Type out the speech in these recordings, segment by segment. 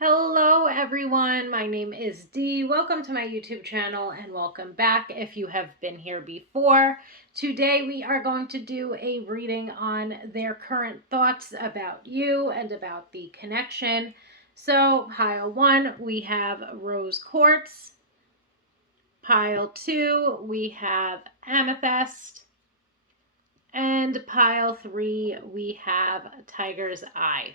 Hello everyone, my name is Dee. Welcome to my YouTube channel and welcome back if you have been here before. Today we are going to do a reading on their current thoughts about you and about the connection. So pile 1 we have rose quartz. Pile 2 we have amethyst. And pile 3 we have tiger's eye.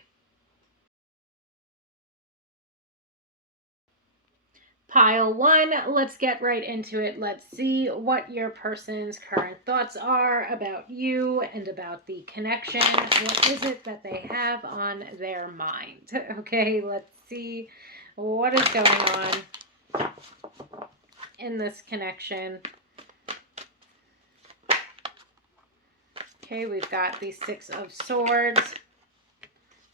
Pile 1, let's get right into it. Let's see what your person's current thoughts are about you and about the connection. What is it that they have on their mind? Okay, let's see what is going on in this connection. Okay, we've got the Six of Swords,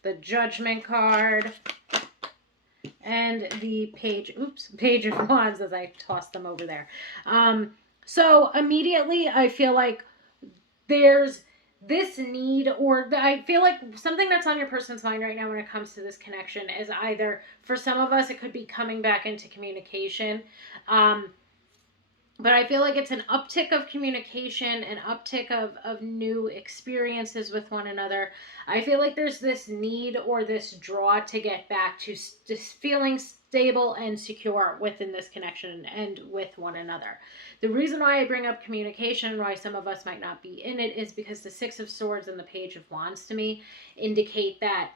the Judgment card, and the Page of Wands as I toss them over there. So immediately I feel like there's this need, or I feel like something that's on your person's mind right now when it comes to this connection is either, for some of us, it could be coming back into communication. But I feel like it's an uptick of communication, an uptick of new experiences with one another. I feel like there's this need or this draw to get back to just feeling stable and secure within this connection and with one another. The reason why I bring up communication, why some of us might not be in it, is because the Six of Swords and the Page of Wands to me indicate that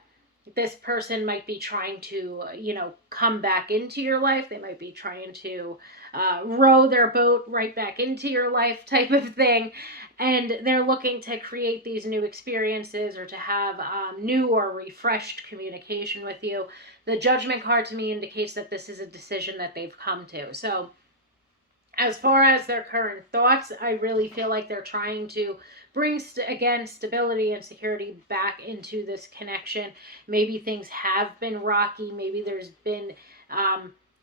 this person might be trying to, come back into your life. They might be trying to row their boat right back into your life type of thing. And they're looking to create these new experiences or to have new or refreshed communication with you. The Judgment card to me indicates that this is a decision that they've come to. So as far as their current thoughts, I really feel like they're trying to bring, again, stability and security back into this connection. Maybe things have been rocky. Maybe there's been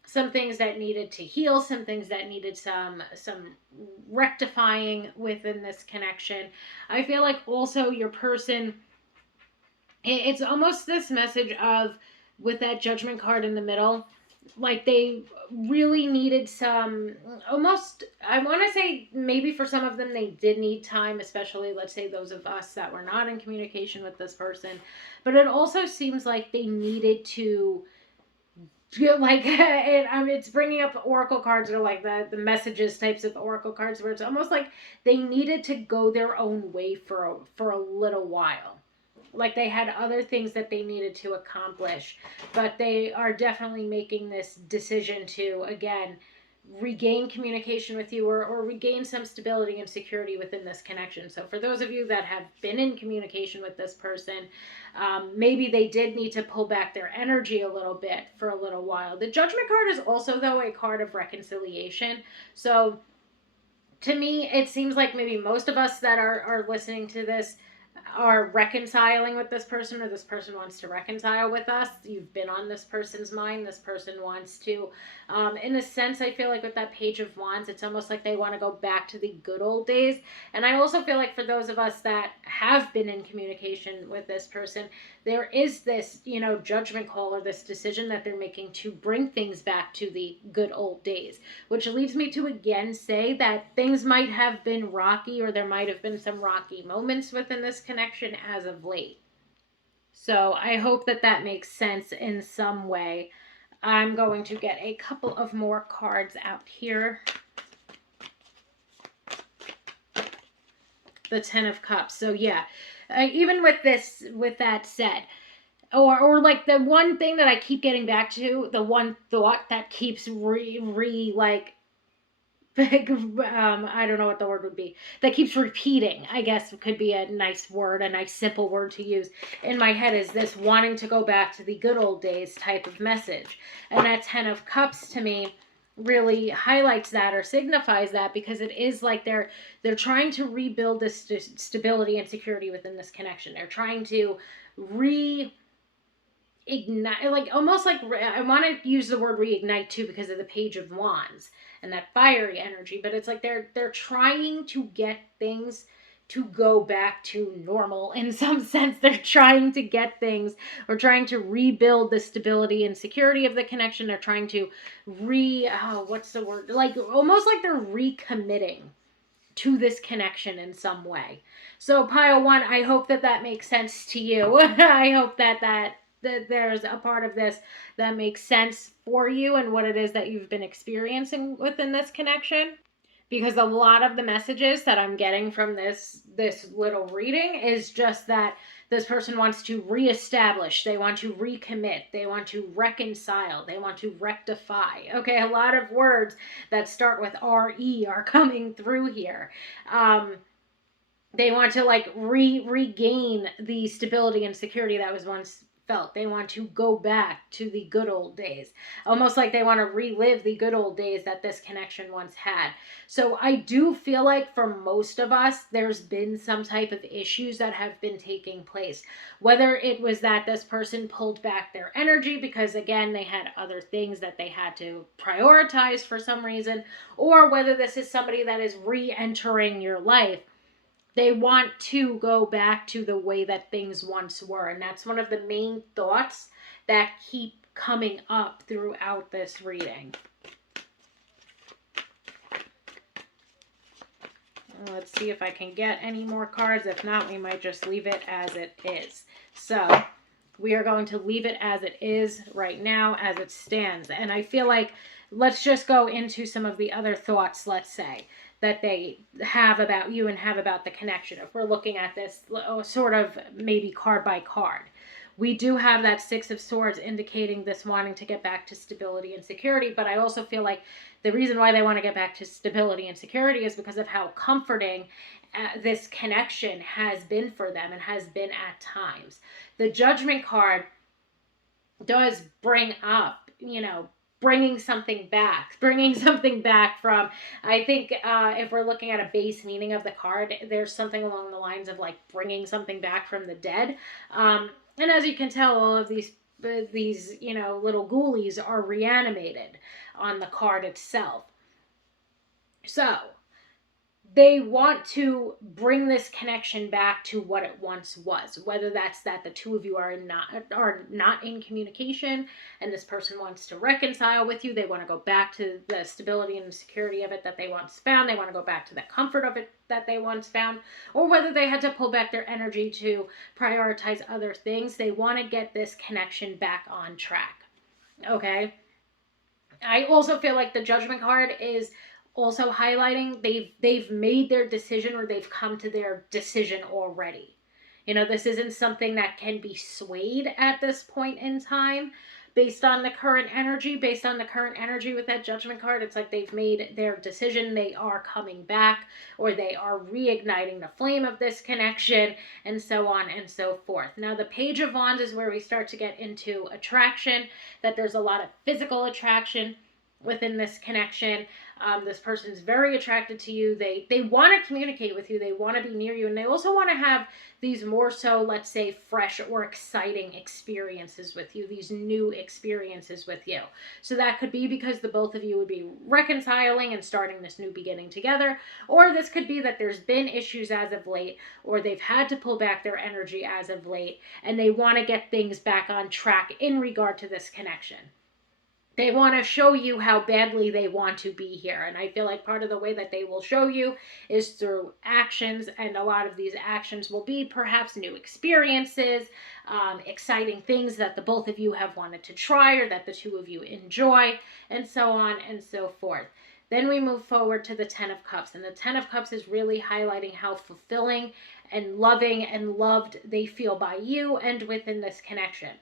some things that needed to heal, some things that needed some rectifying within this connection. I feel like also your person, it's almost this message of, with that Judgment card in the middle, like they really needed some, almost, I want to say maybe for some of them they did need time, especially let's say those of us that were not in communication with this person. But it also seems like they needed to, like it's bringing up oracle cards, or like the messages types of oracle cards, where it's almost like they needed to go their own way for a little while. Like they had other things that they needed to accomplish, but they are definitely making this decision to, again, regain communication with you, or regain some stability and security within this connection. So for those of you that have been in communication with this person, maybe they did need to pull back their energy a little bit for a little while. The Judgment card is also, though, a card of reconciliation. So to me, it seems like maybe most of us that are listening to this are reconciling with this person, or this person wants to reconcile with us. You've been on this person's mind. This person wants to, in a sense, I feel like with that Page of Wands, it's almost like they want to go back to the good old days. And I also feel like for those of us that have been in communication with this person, there is this, judgment call, or this decision that they're making to bring things back to the good old days, which leads me to again say that things might have been rocky, or there might have been some rocky moments within this connection as of late. So I hope that that makes sense in some way. I'm going to get a couple of more cards out here. The Ten of Cups. So yeah, even with that said, or like the one thing that I keep getting back to, the one thought that keeps like I don't know what the word would be, that keeps repeating, I guess could be a nice word, a nice simple word to use in my head, is this wanting to go back to the good old days type of message. And that Ten of Cups to me really highlights that, or signifies that, because it is like they're trying to rebuild this stability and security within this connection. They're trying to reignite, like almost like, I want to use the word reignite too because of the Page of Wands and that fiery energy, but it's like they're trying to get things to go back to normal in some sense. They're trying to get things or trying to rebuild the stability and security of the connection. They're trying to what's the word? Like almost like they're recommitting to this connection in some way. So pile one, I hope that that makes sense to you. I hope that there's a part of this that makes sense for you and what it is that you've been experiencing within this connection, because a lot of the messages that I'm getting from this little reading is just that this person wants to reestablish, they want to recommit, they want to reconcile, they want to rectify. Okay, a lot of words that start with re are coming through here. They want to like regain the stability and security that was once felt. They want to go back to the good old days, almost like they want to relive the good old days that this connection once had. So I do feel like for most of us, there's been some type of issues that have been taking place, whether it was that this person pulled back their energy because again they had other things that they had to prioritize for some reason, or whether this is somebody that is re-entering your life. They want to go back to the way that things once were. And that's one of the main thoughts that keep coming up throughout this reading. Let's see if I can get any more cards. If not, we might just leave it as it is. So we are going to leave it as it is right now, as it stands. And I feel like let's just go into some of the other thoughts, let's say, that they have about you and have about the connection. If we're looking at this sort of maybe card by card, we do have that Six of Swords indicating this wanting to get back to stability and security. But I also feel like the reason why they want to get back to stability and security is because of how comforting this connection has been for them and has been at times. The Judgment card does bring up, bringing something back from, I think if we're looking at a base meaning of the card, there's something along the lines of like bringing something back from the dead. And as you can tell, all of these little ghoulies are reanimated on the card itself. So they want to bring this connection back to what it once was, whether that's that the two of you are not in communication and this person wants to reconcile with you. They want to go back to the stability and the security of it that they once found. They want to go back to the comfort of it that they once found, or whether they had to pull back their energy to prioritize other things. They want to get this connection back on track. Okay? I also feel like the Judgment card is also highlighting they've made their decision, or they've come to their decision already. This isn't something that can be swayed at this point in time based on the current energy. With that Judgment card, it's like they've made their decision. They are coming back, or they are reigniting the flame of this connection, and so on and so forth. Now, the Page of Wands is where we start to get into attraction, that there's a lot of physical attraction within this connection. This person's very attracted to you. They want to communicate with you. They want to be near you. And they also want to have these more so, let's say, fresh or exciting experiences with you, these new experiences with you. So that could be because the both of you would be reconciling and starting this new beginning together. Or this could be that there's been issues as of late, or they've had to pull back their energy as of late, and they want to get things back on track in regard to this connection. They want to show you how badly they want to be here. And I feel like part of the way that they will show you is through actions. And a lot of these actions will be perhaps new experiences, exciting things that the both of you have wanted to try, or that the two of you enjoy, and so on and so forth. Then we move forward to the Ten of Cups. And the Ten of Cups is really highlighting how fulfilling and loving and loved they feel by you and within this connection.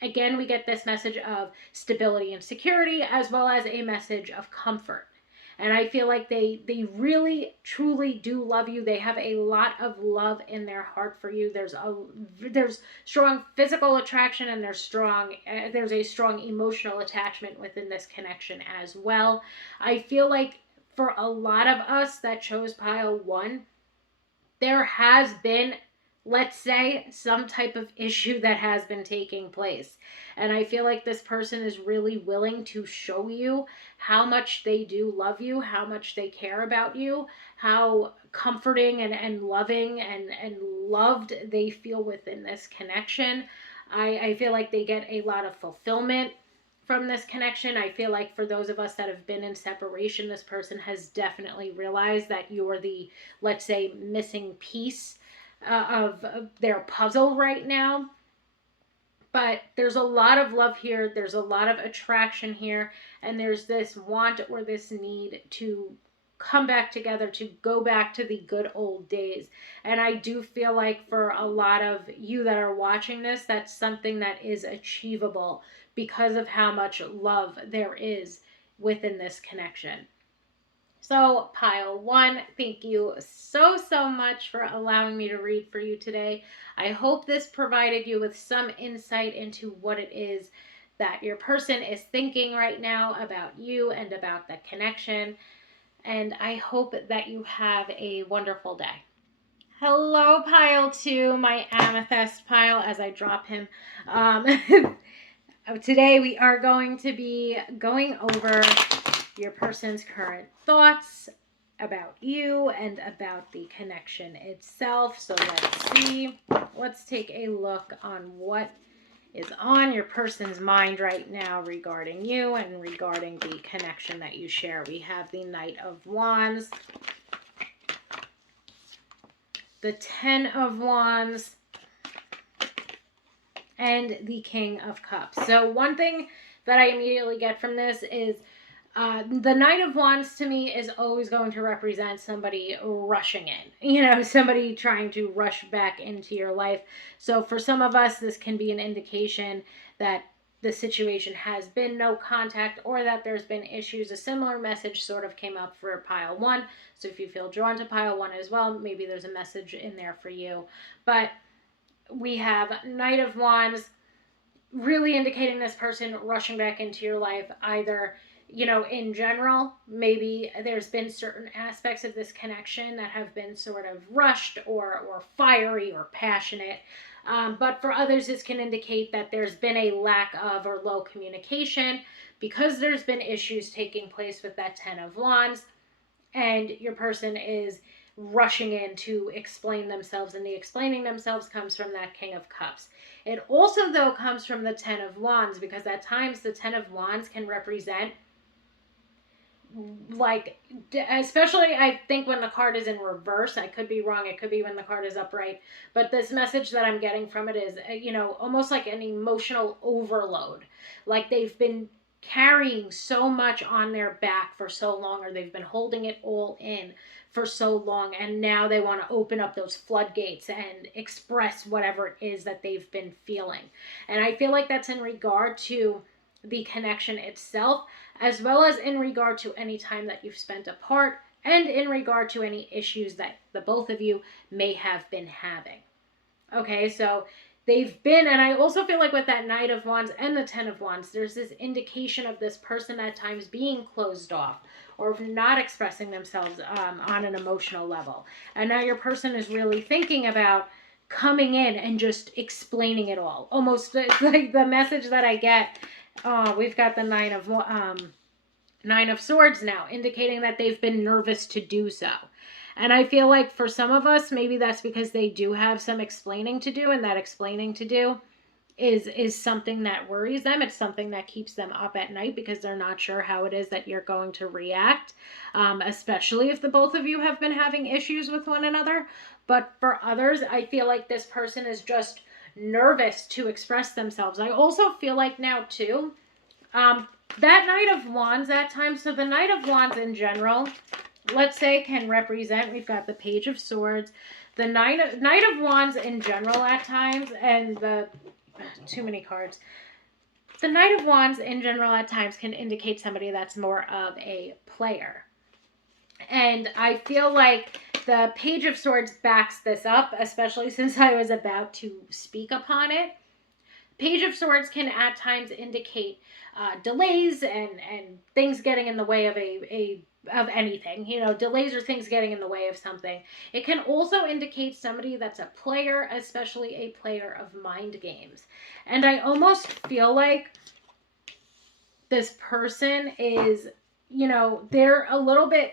Again, we get this message of stability and security, as well as a message of comfort. And I feel like they really, truly do love you. They have a lot of love in their heart for you. There's strong physical attraction, and there's a strong emotional attachment within this connection as well. I feel like for a lot of us that chose pile one, there has been let's say, some type of issue that has been taking place. And I feel like this person is really willing to show you how much they do love you, how much they care about you, how comforting and loving and loved they feel within this connection. I feel like they get a lot of fulfillment from this connection. I feel like for those of us that have been in separation, this person has definitely realized that you're the, let's say, missing piece of their puzzle right now. But there's a lot of love here, there's a lot of attraction here, and there's this want or this need to come back together, to go back to the good old days. And I do feel like for a lot of you that are watching this, that's something that is achievable because of how much love there is within this connection. So, pile one, thank you so much for allowing me to read for you today. I hope this provided you with some insight into what it is that your person is thinking right now about you and about the connection. And I hope that you have a wonderful day. Hello, pile two, my amethyst pile, as I drop him. Today we are going to be going over your person's current thoughts about you and about the connection itself. So let's see. Let's take a look on what is on your person's mind right now regarding you and regarding the connection that you share. We have the Knight of Wands, the Ten of Wands, and the King of Cups. So one thing that I immediately get from this is the Knight of Wands to me is always going to represent somebody rushing in, somebody trying to rush back into your life. So for some of us, this can be an indication that the situation has been no contact or that there's been issues. A similar message sort of came up for pile one. So if you feel drawn to pile one as well, maybe there's a message in there for you. But we have Knight of Wands really indicating this person rushing back into your life, either in general, maybe there's been certain aspects of this connection that have been sort of rushed or fiery or passionate. But for others, this can indicate that there's been a lack of or low communication because there's been issues taking place with that Ten of Wands, and your person is rushing in to explain themselves, and the explaining themselves comes from that King of Cups. It also, though, comes from the Ten of Wands, because at times the Ten of Wands can represent, like, especially I think when the card is in reverse. I could be wrong, it could be when the card is upright, but this message that I'm getting from it is almost like an emotional overload, like they've been carrying so much on their back for so long, or they've been holding it all in for so long, and now they want to open up those floodgates and express whatever it is that they've been feeling. And I feel like that's in regard to the connection itself, as well as in regard to any time that you've spent apart, and in regard to any issues that the both of you may have been having. Okay, so they've been, and I also feel like with that Knight of Wands and the Ten of Wands, there's this indication of this person at times being closed off or not expressing themselves on an emotional level. And now your person is really thinking about coming in and just explaining it all. Almost like the message that I get. We've got the Nine of Swords now, indicating that they've been nervous to do so. And I feel like for some of us, maybe that's because they do have some explaining to do, and that explaining to do is something that worries them. It's something that keeps them up at night because they're not sure how it is that you're going to react, especially if the both of you have been having issues with one another. But for others, I feel like this person is just nervous to express themselves. I also feel like now too, that Knight of Wands at times, so the Knight of Wands in general, let's say, can represent, we've got the Page of Swords, the Knight of Wands in general at times, and the, too many cards. The Knight of Wands in general at times can indicate somebody that's more of a player. And I feel like the Page of Swords backs this up, especially since I was about to speak upon it. Page of Swords can at times indicate delays and things getting in the way of a anything, delays or things getting in the way of something. It can also indicate somebody that's a player, especially a player of mind games. And I almost feel like this person is, they're a little bit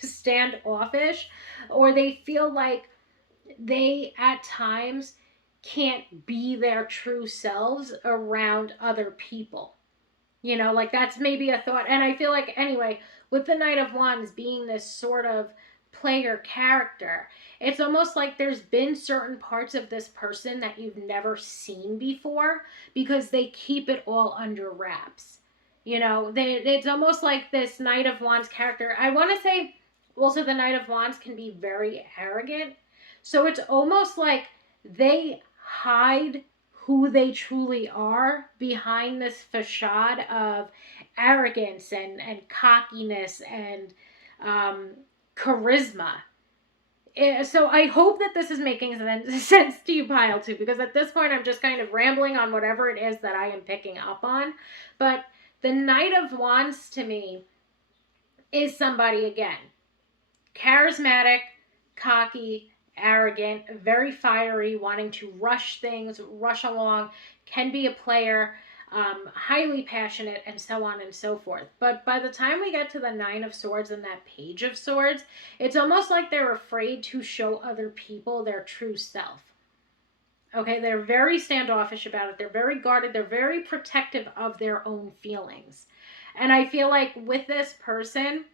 standoffish, or they feel like they at times can't be their true selves around other people. Like that's maybe a thought. And I feel like, anyway, with the Knight of Wands being this sort of player character, it's almost like there's been certain parts of this person that you've never seen before because they keep it all under wraps. It's almost like this Knight of Wands character. I want to say also the Knight of Wands can be very arrogant. So it's almost like they hide who they truly are behind this facade of arrogance and cockiness and um, charisma. So I hope that this is making sense to you, Pile 2, because at this point I'm just kind of rambling on whatever it is that I am picking up on. But the Knight of Wands to me is somebody, again, charismatic, cocky, arrogant, very fiery, wanting to rush things, rush along, can be a player, highly passionate, and so on and so forth. But by the time we get to the Nine of Swords and that Page of Swords, it's almost like they're afraid to show other people their true self. Okay, they're very standoffish about it. They're very guarded. They're very protective of their own feelings. And I feel like with this person,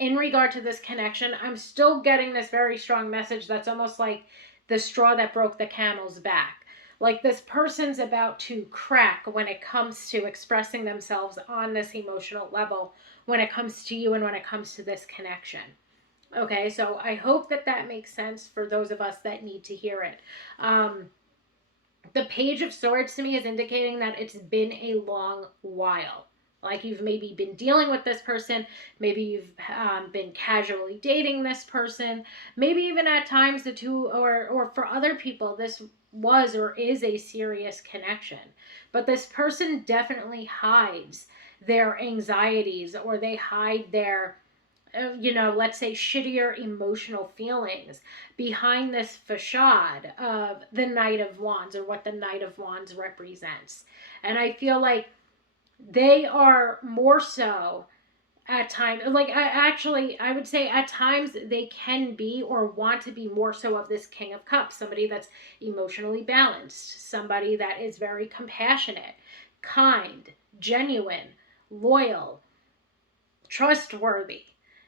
in regard to this connection, I'm still getting this very strong message that's almost like the straw that broke the camel's back. Like this person's about to crack when it comes to expressing themselves on this emotional level, when it comes to you and when it comes to this connection. Okay, so I hope that that makes sense for those of us that need to hear it. The Page of Swords to me is indicating that it's been a long while. Like you've maybe been dealing with this person, maybe you've been casually dating this person, maybe even at times the two, or for other people, this was or is a serious connection. But this person definitely hides their anxieties, or they hide their, let's say shittier emotional feelings behind this facade of the Knight of Wands, or what the Knight of Wands represents. And I feel like they are more so at times, like I would say at times they can be or want to be more so of this King of Cups, somebody that's emotionally balanced, somebody that is very compassionate, kind, genuine, loyal, trustworthy.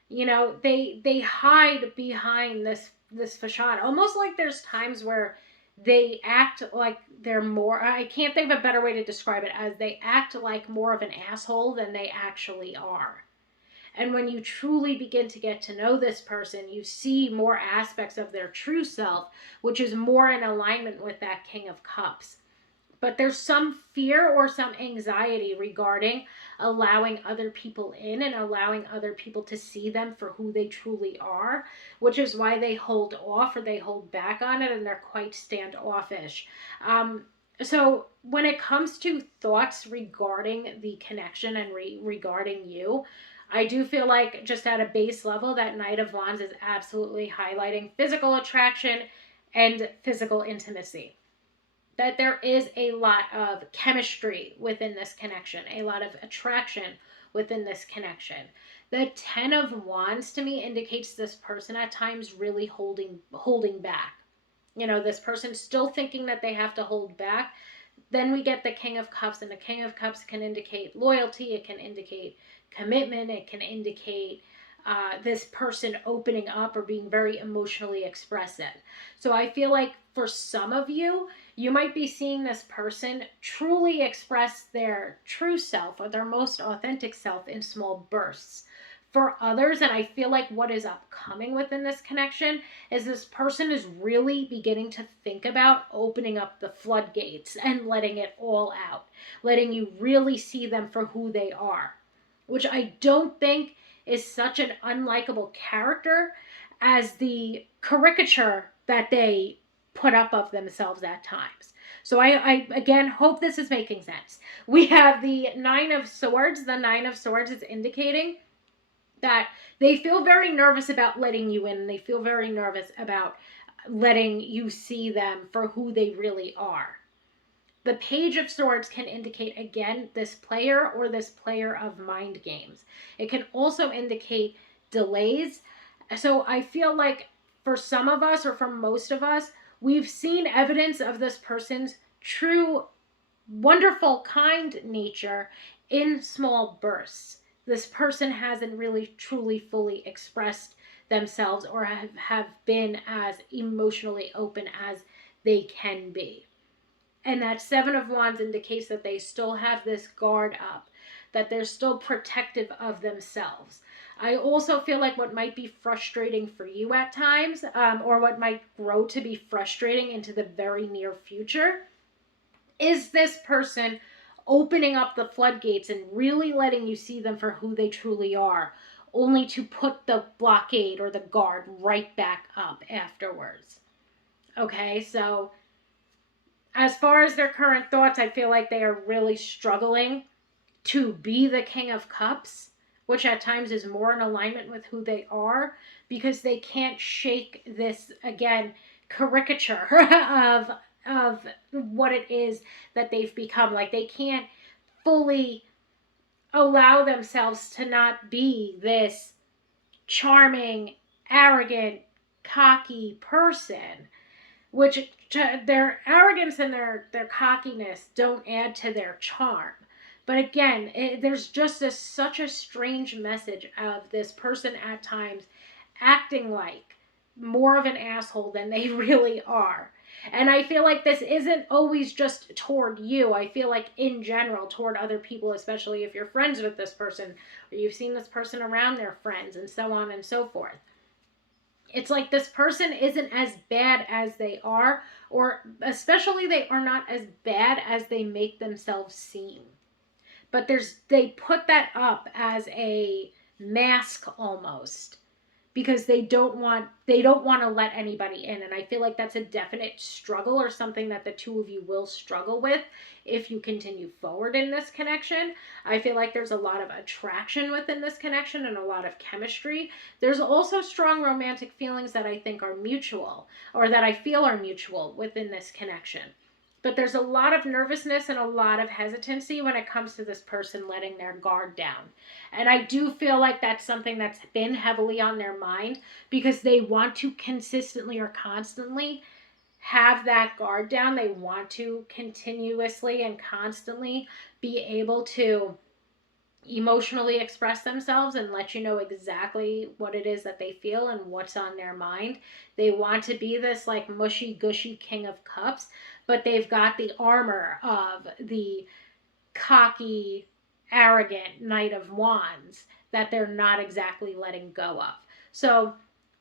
They hide behind this facade, almost like there's times where they act like they're more, I can't think of a better way to describe it, as they act like more of an asshole than they actually are. And when you truly begin to get to know this person, you see more aspects of their true self, which is more in alignment with that King of Cups. But there's some fear or some anxiety regarding allowing other people in and allowing other people to see them for who they truly are, which is why they hold off or they hold back on it, and they're quite standoffish. So when it comes to thoughts regarding the connection and regarding you, I do feel like just at a base level, that Knight of Wands is absolutely highlighting physical attraction and physical intimacy. That there is a lot of chemistry within this connection, a lot of attraction within this connection. The Ten of Wands to me indicates this person at times really holding back. This person still thinking that they have to hold back. Then we get the King of Cups, and the King of Cups can indicate loyalty, it can indicate commitment, it can indicate this person opening up or being very emotionally expressive. So I feel like for some of you, you might be seeing this person truly express their true self or their most authentic self in small bursts. For others, and I feel like what is upcoming within this connection is this person is really beginning to think about opening up the floodgates and letting it all out, letting you really see them for who they are, which I don't think is such an unlikable character as the caricature that they put up of themselves at times. So I again hope this is making sense. We have the Nine of Swords. The Nine of Swords is indicating that they feel very nervous about letting you in. They feel very nervous about letting you see them for who they really are. The Page of Swords can indicate, again, this player or this player of mind games. It can also indicate delays. So I feel like for some of us, or for most of us, we've seen evidence of this person's true, wonderful, kind nature in small bursts. This person hasn't really, truly, fully expressed themselves or have been as emotionally open as they can be. And that Seven of Wands indicates that they still have this guard up, that they're still protective of themselves. I also feel like what might be frustrating for you at times, or what might grow to be frustrating into the very near future, is this person opening up the floodgates and really letting you see them for who they truly are, only to put the blockade or the guard right back up afterwards. Okay, so as far as their current thoughts, I feel like they are really struggling to be the King of Cups, which at times is more in alignment with who they are, because they can't shake this, again, caricature of what it is that they've become. Like, they can't fully allow themselves to not be this charming, arrogant, cocky person, which their arrogance and their cockiness don't add to their charm. But again, there's just such a strange message of this person at times acting like more of an asshole than they really are. And I feel like this isn't always just toward you. I feel like in general toward other people, especially if you're friends with this person or you've seen this person around their friends and so on and so forth. It's like this person isn't as bad as they are, or especially they are not as bad as they make themselves seem. But they put that up as a mask almost, because they don't want to let anybody in. And I feel like that's a definite struggle, or something that the two of you will struggle with if you continue forward in this connection. I feel like there's a lot of attraction within this connection and a lot of chemistry. There's also strong romantic feelings that I think are mutual, or that I feel are mutual within this connection. But there's a lot of nervousness and a lot of hesitancy when it comes to this person letting their guard down. And I do feel like that's something that's been heavily on their mind, because they want to consistently or constantly have that guard down. They want to continuously and constantly be able to emotionally express themselves and let you know exactly what it is that they feel and what's on their mind. They want to be this like mushy gushy King of Cups, but they've got the armor of the cocky, arrogant Knight of Wands that they're not exactly letting go of. So,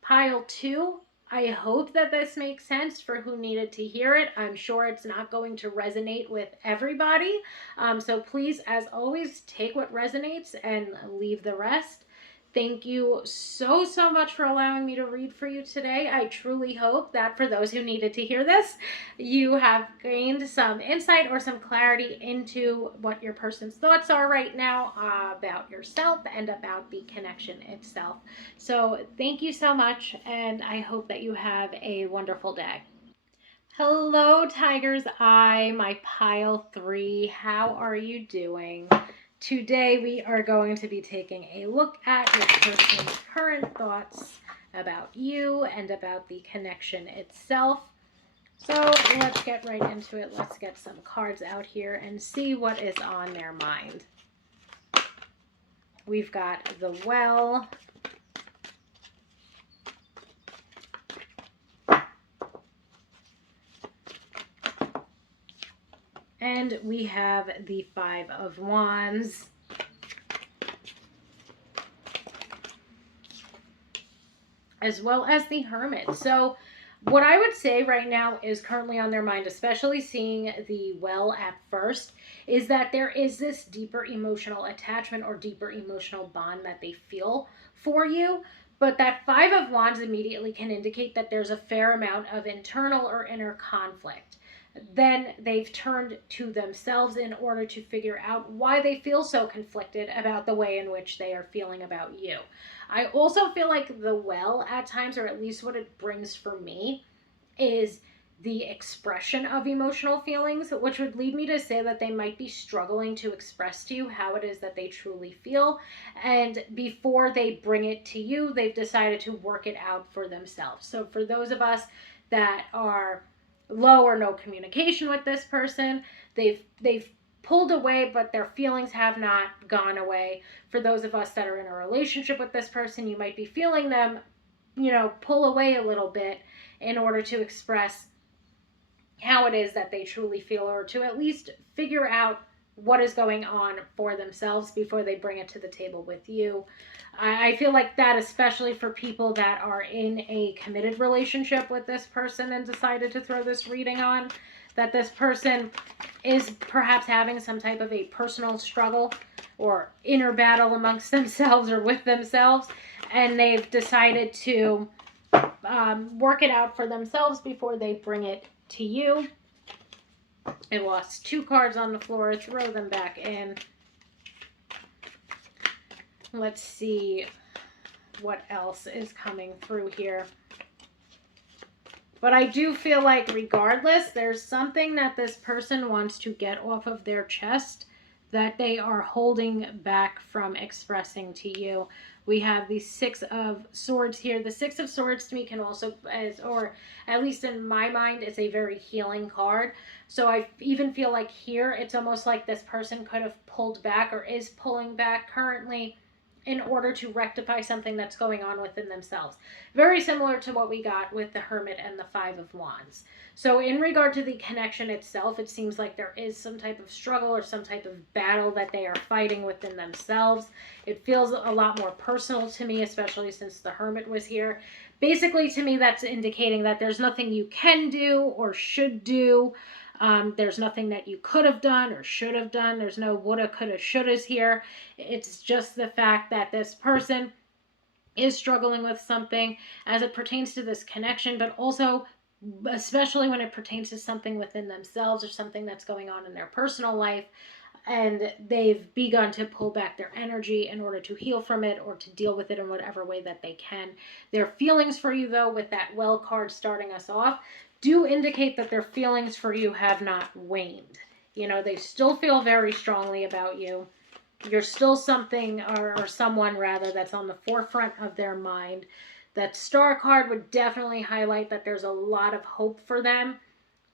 pile two, I hope that this makes sense for who needed to hear it. I'm sure it's not going to resonate with everybody. So please, as always, take what resonates and leave the rest. Thank you so, so much for allowing me to read for you today. I truly hope that for those who needed to hear this, you have gained some insight or some clarity into what your person's thoughts are right now about yourself and about the connection itself. So thank you so much, and I hope that you have a wonderful day. Hello, Tiger's Eye, my pile three. How are you doing? Today we are going to be taking a look at your person's current thoughts about you and about the connection itself. So let's get right into it. Let's get some cards out here and see what is on their mind. We've got the Well, and we have the Five of Wands, as well as the Hermit. So what I would say right now is currently on their mind, especially seeing the Well at first, is that there is this deeper emotional attachment or deeper emotional bond that they feel for you. But that Five of Wands immediately can indicate that there's a fair amount of internal or inner conflict. then they've turned to themselves in order to figure out why they feel so conflicted about the way in which they are feeling about you. I also feel like the well at times, or at least what it brings for me, is the expression of emotional feelings, which would lead me to say that they might be struggling to express to you how it is that they truly feel. And before they bring it to you, they've decided to work it out for themselves. So for those of us that are low or no communication with this person, they've pulled away, but their feelings have not gone away. For those of us that are in a relationship with this person, you might be feeling them, pull away a little bit in order to express how it is that they truly feel, or to at least figure out what is going on for themselves before they bring it to the table with you. I feel like that, especially for people that are in a committed relationship with this person and decided to throw this reading on, that this person is perhaps having some type of a personal struggle or inner battle amongst themselves or with themselves, and they've decided to work it out for themselves before they bring it to you. I lost 2 cards on the floor. Throw them back in. Let's see what else is coming through here. But I do feel like regardless, there's something that this person wants to get off of their chest that they are holding back from expressing to you. We have the 6 of Swords here. The 6 of Swords to me can also, or at least in my mind, is a very healing card. So I even feel like here, it's almost like this person could have pulled back or is pulling back currently in order to rectify something that's going on within themselves. Very similar to what we got with the Hermit and the 5 of Wands. So in regard to the connection itself, it seems like there is some type of struggle or some type of battle that they are fighting within themselves. It feels a lot more personal to me, especially since the Hermit was here. Basically, to me, that's indicating that there's nothing you can do or should do. There's nothing that you could have done or should have done. There's no woulda, coulda, shouldas here. It's just the fact that this person is struggling with something as it pertains to this connection, but also especially when it pertains to something within themselves or something that's going on in their personal life, and they've begun to pull back their energy in order to heal from it or to deal with it in whatever way that they can. Their feelings for you, though, with that well card starting us off, do indicate that their feelings for you have not waned. They still feel very strongly about you. You're still something, or someone rather, that's on the forefront of their mind. That Star card would definitely highlight that there's a lot of hope for them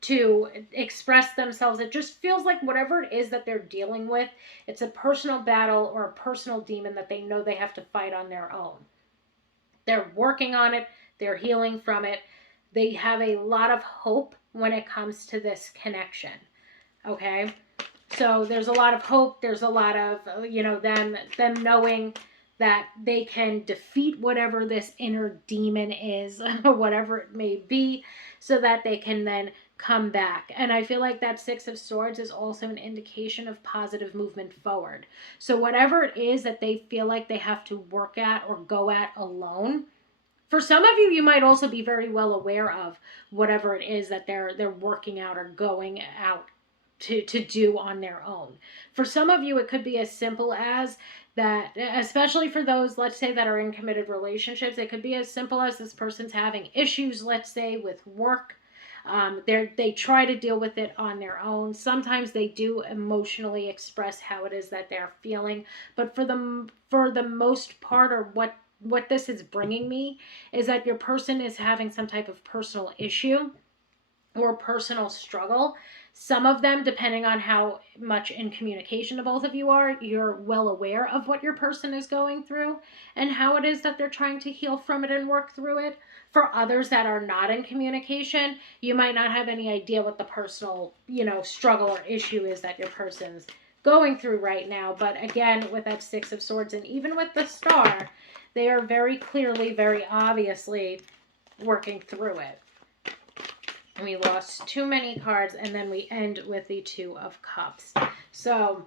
to express themselves. It just feels like whatever it is that they're dealing with, it's a personal battle or a personal demon that they know they have to fight on their own. They're working on it. They're healing from it. They have a lot of hope when it comes to this connection. Okay? So there's a lot of hope. There's a lot of, them knowing that they can defeat whatever this inner demon is, whatever it may be, so that they can then come back. And I feel like that 6 of Swords is also an indication of positive movement forward. So whatever it is that they feel like they have to work at or go at alone, for some of you, you might also be very well aware of whatever it is that they're working out or going out to do on their own. For some of you, it could be as simple as that, especially for those, let's say, that are in committed relationships, it could be as simple as this person's having issues, let's say, with work. They try to deal with it on their own. Sometimes they do emotionally express how it is that they're feeling, but for the most part, or what this is bringing me, is that your person is having some type of personal issue or personal struggle. Some of them, depending on how much in communication the both of you are, you're well aware of what your person is going through and how it is that they're trying to heal from it and work through it. For others that are not in communication, you might not have any idea what the personal, struggle or issue is that your person's going through right now. But again, with that 6 of Swords and even with the Star, they are very clearly, very obviously working through it. And we lost too many cards, and then we end with the 2 of Cups. So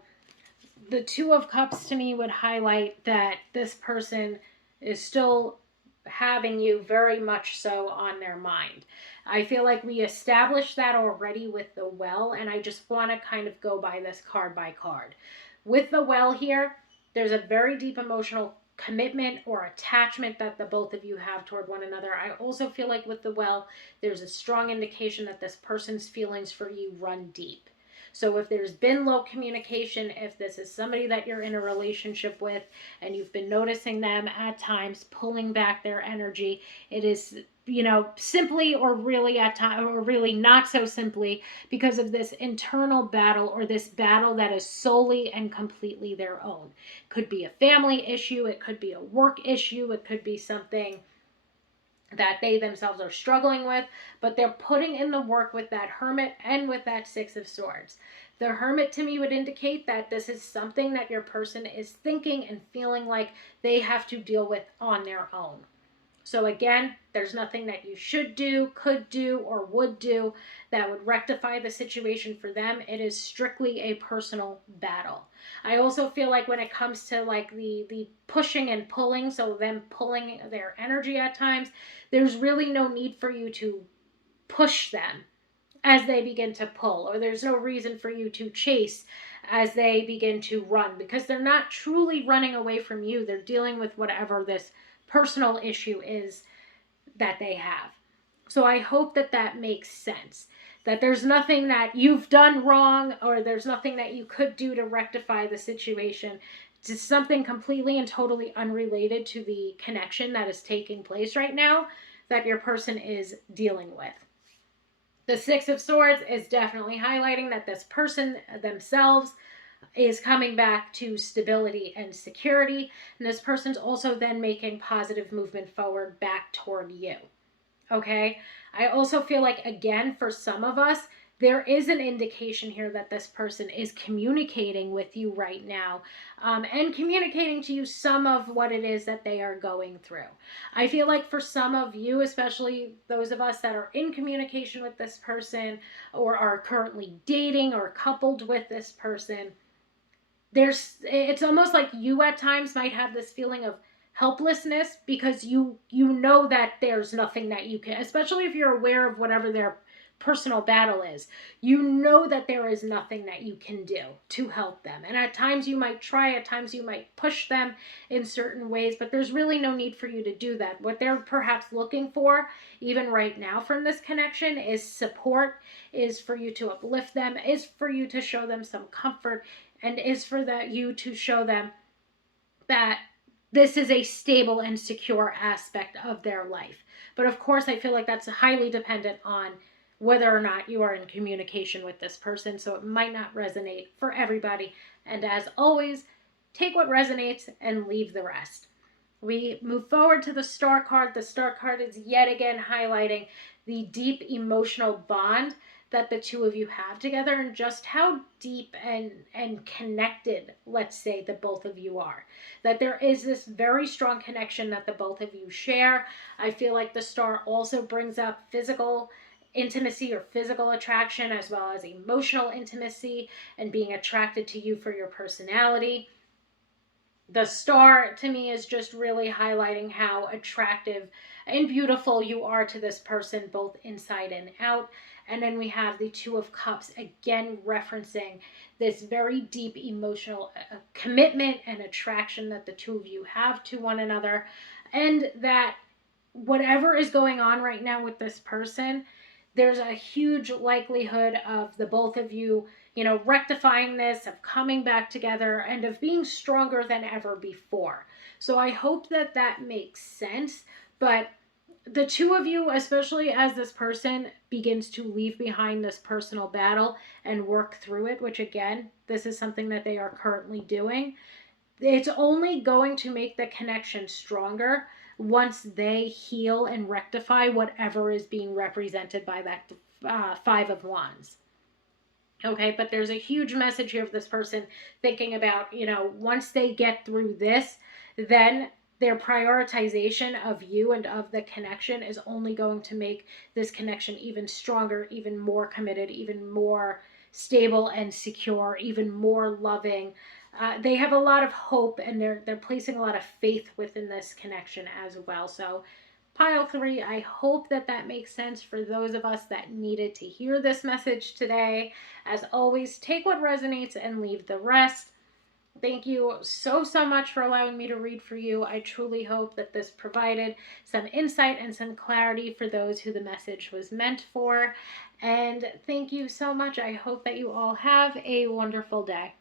the 2 of Cups to me would highlight that this person is still having you very much so on their mind. I feel like we established that already with the well, and I just want to kind of go by this card by card. With the well here, there's a very deep emotional commitment or attachment that the both of you have toward one another. I also feel like with the well, there's a strong indication that this person's feelings for you run deep. So if there's been low communication, if this is somebody that you're in a relationship with and you've been noticing them at times pulling back their energy, it is, simply or really at time or really not so simply because of this internal battle or this battle that is solely and completely their own. Could be a family issue, it could be a work issue, it could be something that they themselves are struggling with, but they're putting in the work with that Hermit and with that Six of Swords. The Hermit to me would indicate that this is something that your person is thinking and feeling like they have to deal with on their own. So again, there's nothing that you should do, could do, or would do that would rectify the situation for them. It is strictly a personal battle. I also feel like when it comes to like the pushing and pulling, so them pulling their energy at times, there's really no need for you to push them as they begin to pull, or there's no reason for you to chase as they begin to run, because they're not truly running away from you. They're dealing with whatever this personal issue is that they have. So I hope that that makes sense. That there's nothing that you've done wrong or there's nothing that you could do to rectify the situation. It's something completely and totally unrelated to the connection that is taking place right now that your person is dealing with. The Six of Swords is definitely highlighting that this person themselves is coming back to stability and security. And this person's also then making positive movement forward back toward you. Okay? I also feel like, again, for some of us, there is an indication here that this person is communicating with you right now, and communicating to you some of what it is that they are going through. I feel like for some of you, especially those of us that are in communication with this person or are currently dating or coupled with this person, it's almost like you at times might have this feeling of helplessness because you know that there's nothing that you can, especially if you're aware of whatever their personal battle is, you know that there is nothing that you can do to help them. And at times you might try, at times you might push them in certain ways, but there's really no need for you to do that. What they're perhaps looking for even right now from this connection is support, is for you to uplift them, is for you to show them some comfort, and is for you to show them that this is a stable and secure aspect of their life. But of course, I feel like that's highly dependent on whether or not you are in communication with this person, so it might not resonate for everybody. And as always, take what resonates and leave the rest. We move forward to the Star card. The Star card is yet again highlighting the deep emotional bond that the two of you have together and just how deep and connected, let's say, the both of you are. That there is this very strong connection that the both of you share. I feel like the Star also brings up physical intimacy or physical attraction as well as emotional intimacy and being attracted to you for your personality. The Star to me is just really highlighting how attractive and beautiful you are to this person, both inside and out. And then we have the Two of Cups, again referencing this very deep emotional commitment and attraction that the two of you have to one another. And that whatever is going on right now with this person, there's a huge likelihood of the both of you, rectifying this, of coming back together, and of being stronger than ever before. So I hope that that makes sense. But the two of you, especially as this person begins to leave behind this personal battle and work through it, which again, this is something that they are currently doing, it's only going to make the connection stronger once they heal and rectify whatever is being represented by that Five of Wands. Okay, but there's a huge message here of this person thinking about, once they get through this, then their prioritization of you and of the connection is only going to make this connection even stronger, even more committed, even more stable and secure, even more loving. they have a lot of hope, and they're placing a lot of faith within this connection as well. So pile 3, I hope that that makes sense for those of us that needed to hear this message today. As always, take what resonates and leave the rest. Thank you so much for allowing me to read for you. I truly hope that this provided some insight and some clarity for those who the message was meant for. And thank you so much. I hope that you all have a wonderful day.